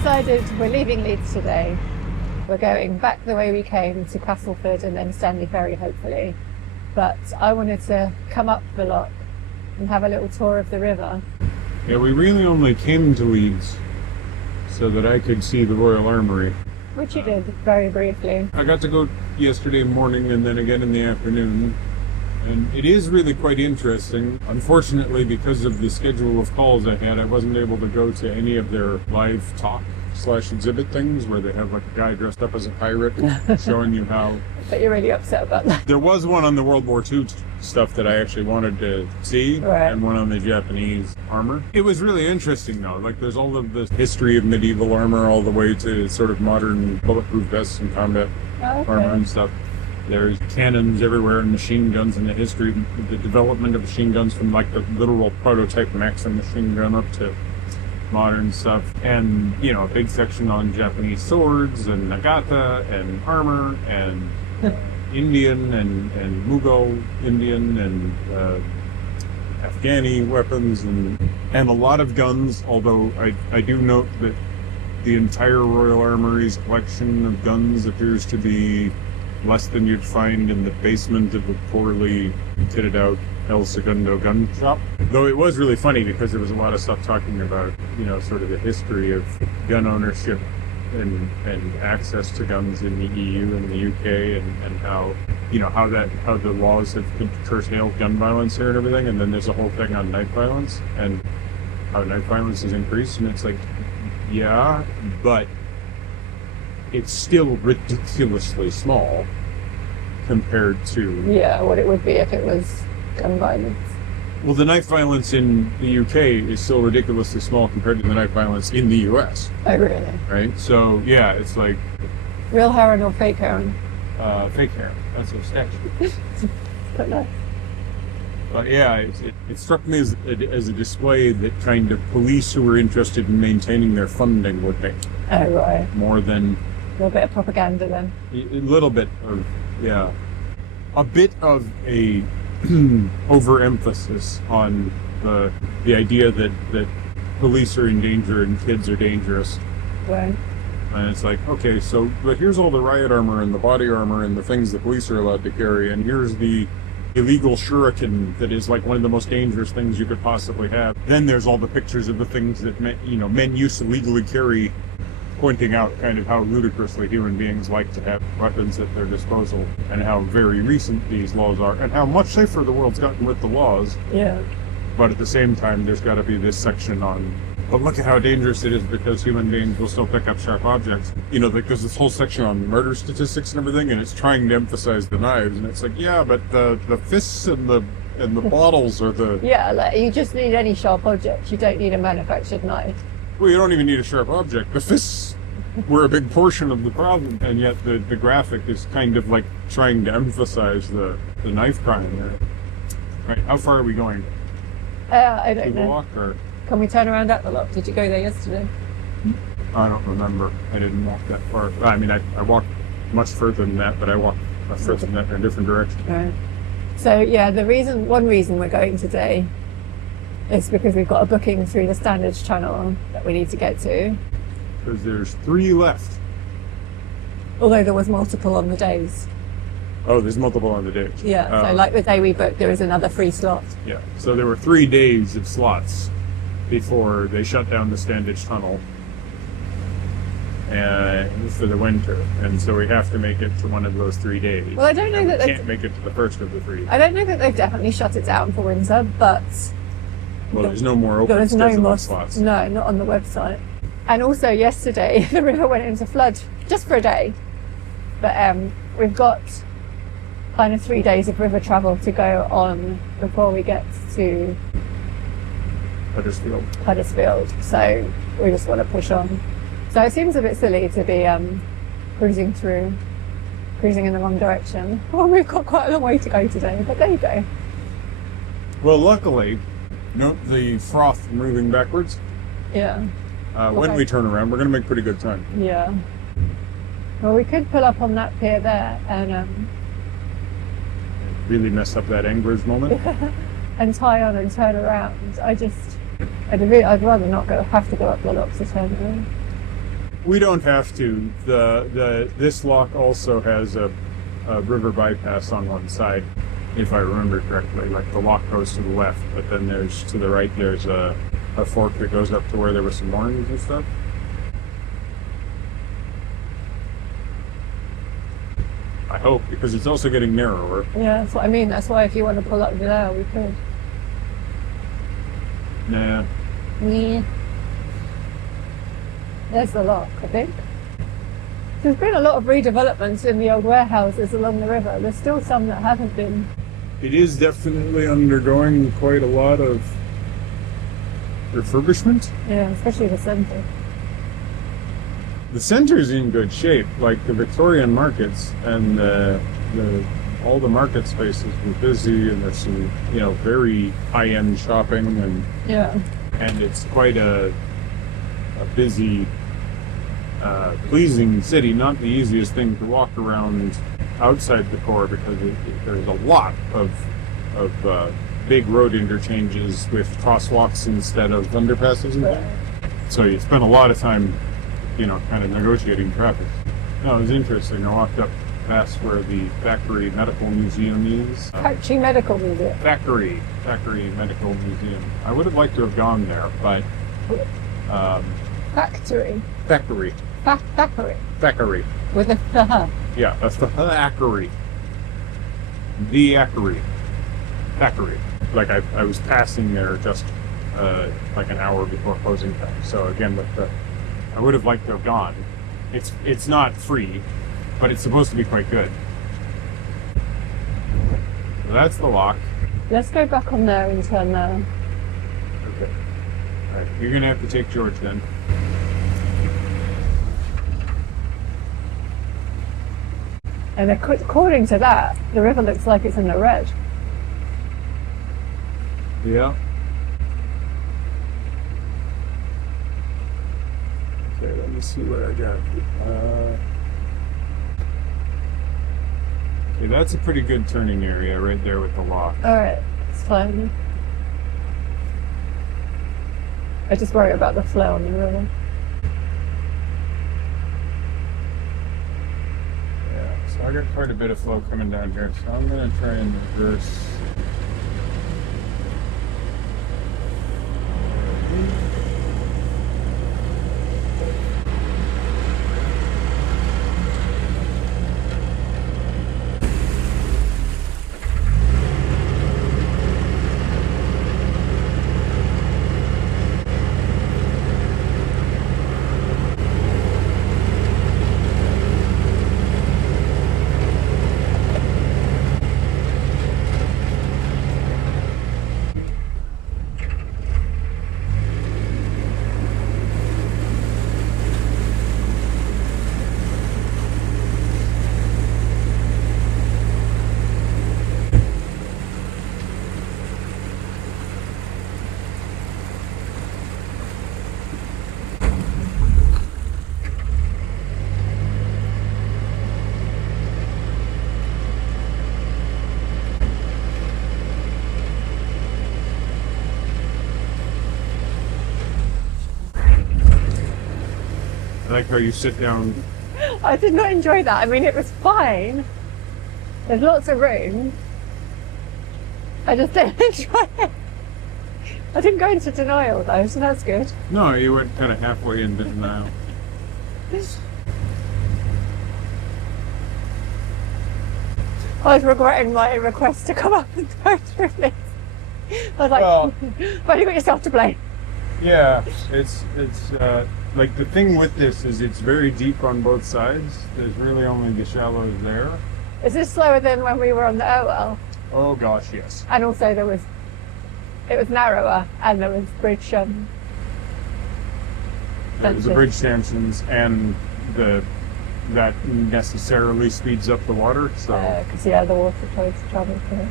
decided we're leaving Leeds today. We're going back the way we came to Castleford and then Stanley Ferry, hopefully. But I wanted to come up the lock and have a little tour of the river. Yeah, we really only came to Leeds so that I could see the Royal Armoury. Which you did, very briefly. I got to go yesterday morning and then again in the afternoon. And it is really quite interesting. Unfortunately, because of the schedule of calls I had, I wasn't able to go to any of their live talk/exhibit things where they have like a guy dressed up as a pirate showing you how... But you're really upset about that. There was one on the World War II stuff that I actually wanted to see, right. And one on the Japanese armor. It was really interesting though. Like there's all of the history of medieval armor all the way to sort of modern bulletproof vests and combat armor and stuff. There's cannons everywhere and machine guns, and the history, the development of machine guns from like the literal prototype Maxim machine gun up to modern stuff. And, you know, a big section on Japanese swords and Nagata and armor and Indian and Mughal Indian and Afghani weapons and a lot of guns, although I do note that the entire Royal Armoury's collection of guns appears to be less than you'd find in the basement of a poorly kitted out El Segundo gun shop. Though it was really funny because there was a lot of stuff talking about, you know, sort of the history of gun ownership and access to guns in the EU and the UK and how, you know, how the laws have curtailed gun violence here and everything. And then there's a whole thing on knife violence and how knife violence has increased. And it's like, yeah, but it's still ridiculously small compared to... Yeah, what it would be if it was gun violence. Well, the knife violence in the UK is still ridiculously small compared to the knife violence in the US. Oh, really? Right? So, yeah, it's like... Real heron or fake heron? Fake heron. That's a statue. Quite nice. But yeah, it struck me as a display that kind of police who were interested in maintaining their funding would make. Oh, right. More than... A little bit of propaganda then. A little bit of, yeah. A bit of a overemphasis on the idea that police are in danger and kids are dangerous. Right. And it's like, okay, so, but here's all the riot armor and the body armor and the things the police are allowed to carry, and here's the illegal shuriken that is like one of the most dangerous things you could possibly have. Then there's all the pictures of the things that men used to legally carry, pointing out kind of how ludicrously human beings like to have weapons at their disposal and how very recent these laws are and how much safer the world's gotten with the laws. Yeah. But at the same time, there's got to be this section on, but look at how dangerous it is because human beings will still pick up sharp objects. You know, there's this whole section on murder statistics and everything, and it's trying to emphasize the knives, and it's like, yeah, but the fists and the bottles are the... Yeah, like you just need any sharp object. You don't need a manufactured knife. Well, you don't even need a sharp object. The fists were a big portion of the problem, and yet the graphic is kind of like trying to emphasize the knife crime there. Right, how far are we going? I don't to the know. lock, or? Can we turn around at the lock? Did you go there yesterday? I don't remember. I didn't walk that far. I mean, I walked much further than that, but I walked much further than that in a different direction. Right. So yeah, one reason we're going today is because we've got a booking through the Standards Channel that we need to get to. Because there's 3 left. Although there was multiple on the days. Oh, there's multiple on the days. Yeah, so like the day we booked, there was another free slot. Yeah, so there were 3 days of slots before they shut down the Standage Tunnel for the winter. And so we have to make it to one of those 3 days. Well, I don't know that we can't make it to the first of the 3. I don't know that they've definitely shut it down for winter, but... Well, there's no more open scheduled slots. No, not on the website. And also yesterday, the river went into flood just for a day. But we've got kind of 3 days of river travel to go on before we get to Huddersfield. So we just want to push on. So it seems a bit silly to be cruising in the wrong direction. Well, we've got quite a long way to go today, but there you go. Well, luckily, note the froth moving backwards. Yeah. When we turn around, we're going to make pretty good time. Yeah. Well, we could pull up on that pier there and really mess up that angler's moment. and tie on and turn around. I'd rather not have to go up the lock to turn around. We don't have to. This lock also has a river bypass on one side, if I remember correctly. Like the lock goes to the left, but then there's to the right. There's a fork that goes up to where there were some moorings and stuff. I hope, because it's also getting narrower. Yeah, that's what I mean. That's why if you want to pull up there, we could. Nah. Yeah. There's the lock, I think. There's been a lot of redevelopments in the old warehouses along the river. There's still some that haven't been. It is definitely undergoing quite a lot of refurbishment. Yeah, especially the centre. The center's in good shape, like the Victorian markets and all the market spaces were busy, and there's some, very high-end shopping, and it's quite a busy, pleasing city. Not the easiest thing to walk around outside the core, because there's a lot of big road interchanges with crosswalks instead of underpasses and things. So you spend a lot of time kind of negotiating traffic. No, it was interesting. I walked up past where the Factory Medical Museum is. Factory Medical Museum? Factory Medical Museum. I would have liked to have gone there, but... Factory? Factory. Factory? Factory. With a Yeah, that's the Factory. The Factory. Factory. Like, I was passing there just like an hour before closing time. So again, I would have liked to have gone. It's not free, but it's supposed to be quite good. So that's the lock. Let's go back on there and turn there. Okay. All right, you're gonna have to take George then. And according to that, the river looks like it's in the red. Yeah. Okay, let me see what I got. Okay, that's a pretty good turning area right there with the lock. Alright, it's fine. I just worry about the flow on the river. Yeah, so I got quite a bit of flow coming down here, so I'm going to try and reverse. I like how you sit down. I did not enjoy that. I mean, it was fine. There's lots of room. I just didn't enjoy it. I didn't go into denial though, so that's good. No, you went kind of halfway into denial. I was regretting my request to come up and go through this. I was like, Well, well, you got yourself to blame. Yeah, it's like the thing with this is it's very deep on both sides. There's really only the shallows there. Is this slower than when we were on the Irwell? Oh gosh, yes. And also it was narrower and there was bridge There's the bridge stanchions, and that necessarily speeds up the water. So because the water tries to travel through.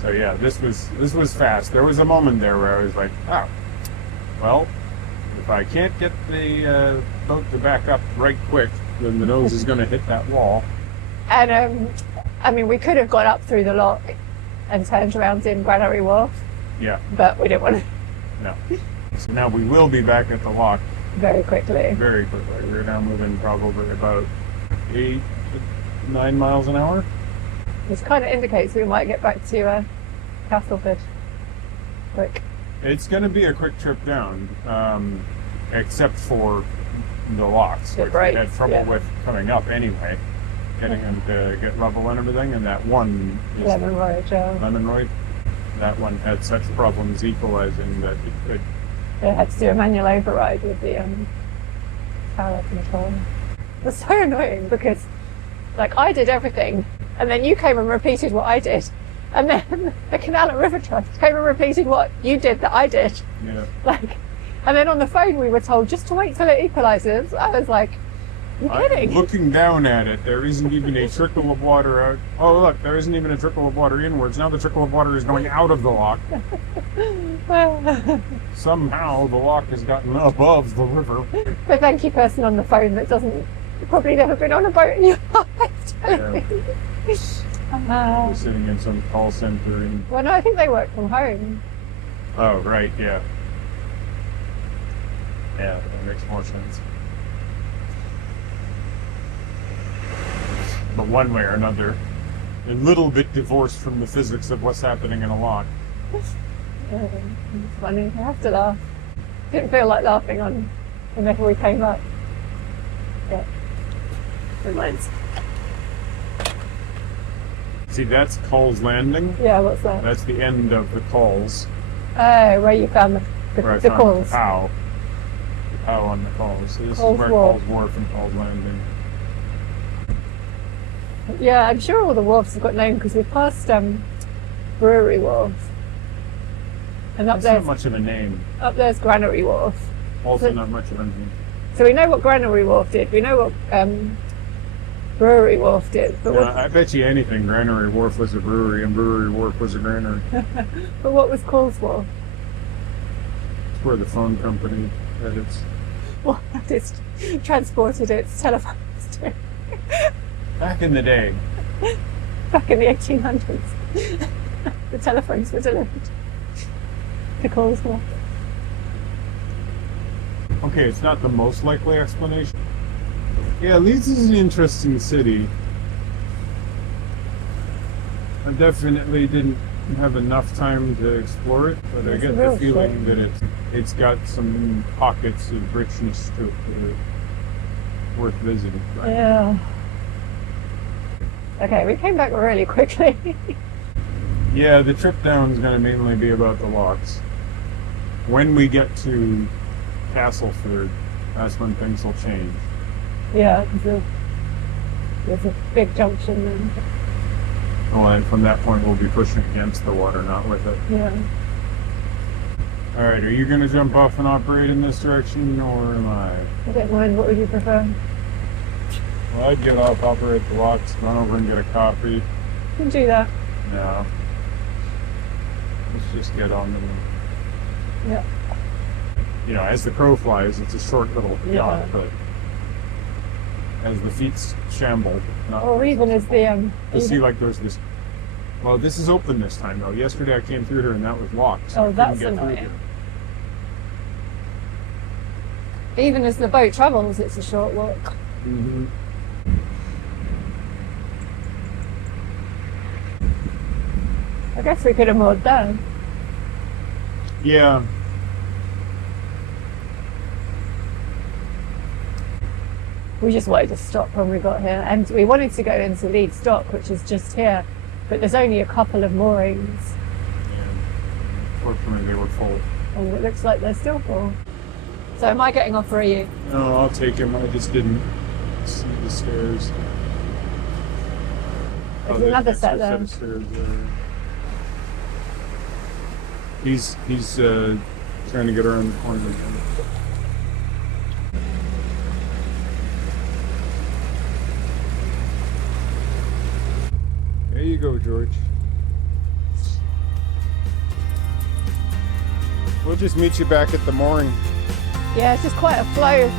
So yeah, this was fast. There was a moment there where I was like, oh, well, if I can't get the boat to back up right quick, then the nose is going to hit that wall. And I mean, we could have gone up through the lock and turned around in Granary Wharf. Yeah. But we didn't want to. No. So now we will be back at the lock very quickly. Very quickly. We're now moving probably about 8 to 9 miles an hour. Which kind of indicates we might get back to Castleford quick. It's going to be a quick trip down, except for the locks, which we had trouble with coming up anyway, getting them to get level and everything, and that one is Lemonroyd. That one had such problems equalizing that it could. They had to do a manual override with the tower control. It was so annoying because, like, I did everything, and then you came and repeated what I did, and then the Canal and River Trust came and repeated what you did that I did. Yeah. Like, and then on the phone we were told just to wait till it equalizes. I was like, "You kidding?" Looking down at it, there isn't even a trickle of water out. Oh, look, there isn't even a trickle of water inwards. Now the trickle of water is going out of the lock. Somehow the lock has gotten above the river. The thank you person on the phone that doesn't probably never been on a boat in your life. We're sitting in some call center. Well, no, I think they work from home. Oh, right, yeah. Yeah, that makes more sense. But one way or another, a little bit divorced from the physics of what's happening in a lock. It's funny, I have to laugh. Didn't feel like laughing whenever we came up. Yeah. Reminds. See, that's Coles Landing. Yeah, what's that? That's the end of the Coles. Oh, where you found the calls. The cow on the Coles. So this Coles is where Wharf. Coles Wharf and Coles Landing. Yeah, I'm sure all the wharfs have got names because we passed Brewery Wharf. And up That's there's not much of a name. Up there's Granary Wharf. Also not much of a name. So we know what Granary Wharf did. We know what Brewery Wharf did. But I bet you anything Granary Wharf was a brewery and Brewery Wharf was a granary. but what was Coles Wharf? It's where the phone company had its... Well, it's transported its telephones to. Back in the day. Back in the 1800s. The telephones were delivered to Coles Wharf. Okay, it's not the most likely explanation. Yeah, Leeds is an interesting city. I definitely didn't have enough time to explore it, but I get the feeling that it's got some pockets of richness to it that are worth visiting. Right? Yeah. Okay, we came back really quickly. Yeah, the trip down is going to mainly be about the locks. When we get to Castleford, that's when things will change. Yeah, there's a big junction then. Well, and from that point, we'll be pushing against the water, not with it. Yeah. All right, are you going to jump off and operate in this direction, or am I? I don't mind. What would you prefer? Well, I'd get off, operate the locks, run over and get a coffee. You can do that. No. Let's just get on the... Yeah. You know, as the crow flies, it's a short little yacht, but as the feet shamble, not... Or even as the... You see, like, there's this... Well, this is open this time, though. Yesterday I came through here and that was locked. So oh, that's annoying. Even as the boat travels, it's a short walk. Mm-hmm. I guess we could have moored down. Yeah. We just wanted to stop when we got here, and we wanted to go into Leeds Dock, which is just here, but there's only a couple of moorings. Yeah. Fortunately, they were full. And it looks like they're still full. So am I getting off or are you? No, I'll take him. I just didn't see the stairs. There's another set there. Of stairs there. He's trying to get around the corner again. There you go, George. We'll just meet you back at the mooring. Yeah, it's just quite a flow.